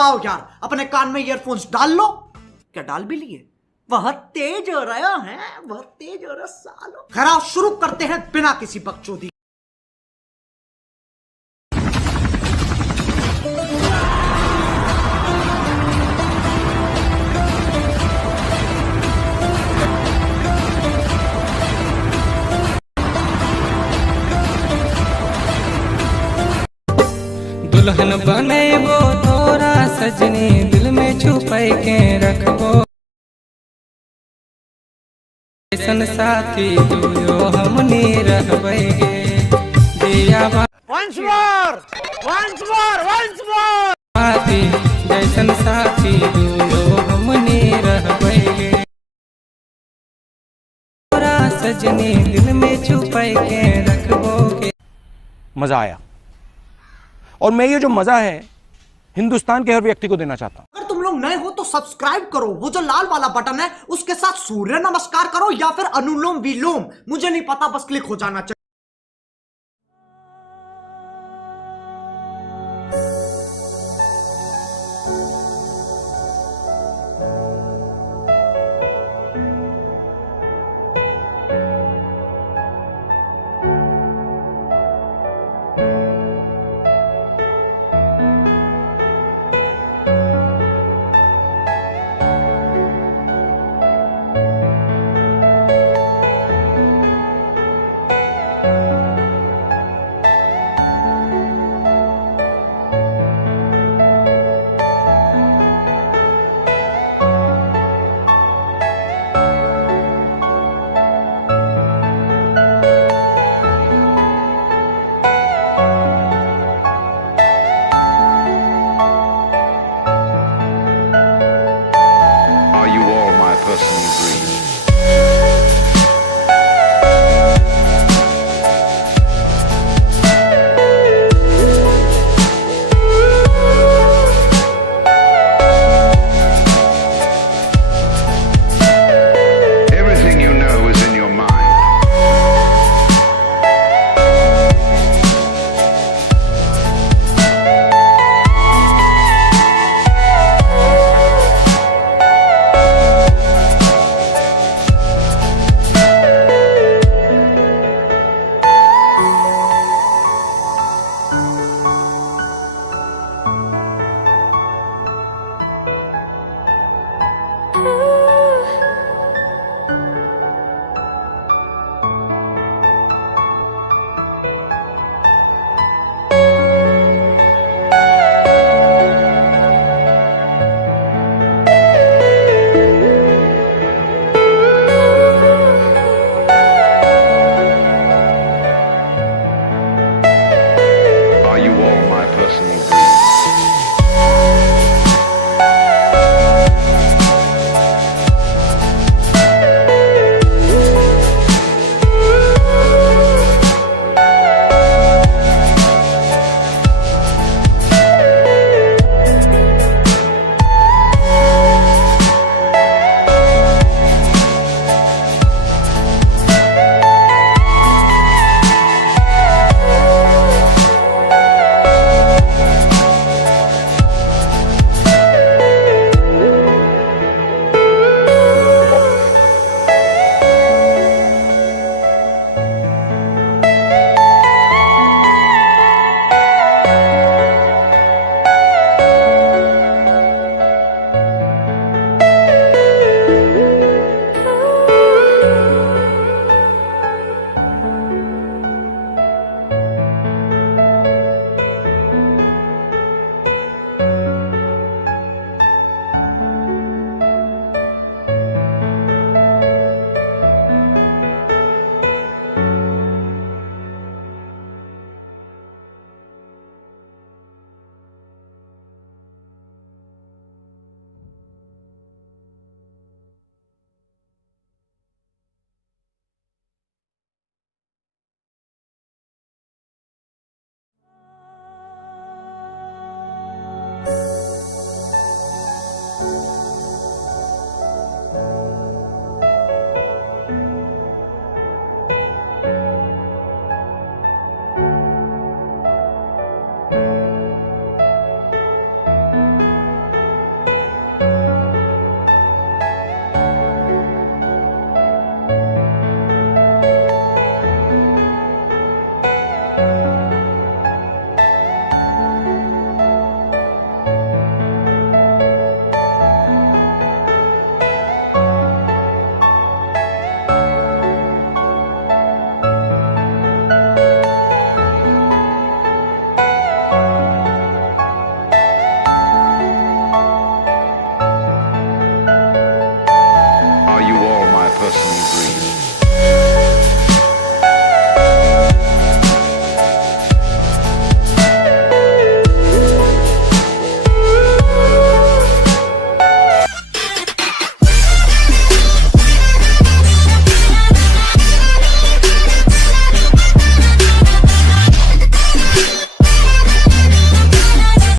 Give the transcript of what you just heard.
आओ यार, अपने कान में ईयरफोन्स डाल लो। क्या डाल भी लिए? बहुत तेज हो रहा है, बहुत तेज हो रहा सालो। खैर आओ शुरू करते हैं बिना किसी बकचोदी। दुल्हन बनेबो तोरा सजनी, दिल में छुपाई के रखबो। ऐसन साथी दुयो हमनी रहबै गे, दिया Once more! साथी जैसन साथी दुयो हमनी रहबै गे। तोरा सजनी दिल में छुपाई के रखबो गे। मजा आया, और मैं ये जो मजा है हिंदुस्तान के हर व्यक्ति को देना चाहता हूं। अगर तुम लोग नए हो तो सब्सक्राइब करो, वो जो लाल वाला बटन है उसके साथ सूर्य नमस्कार करो या फिर अनुलोम विलोम, मुझे नहीं पता, बस क्लिक हो जाना चाहिए। Are you all my personal dreams?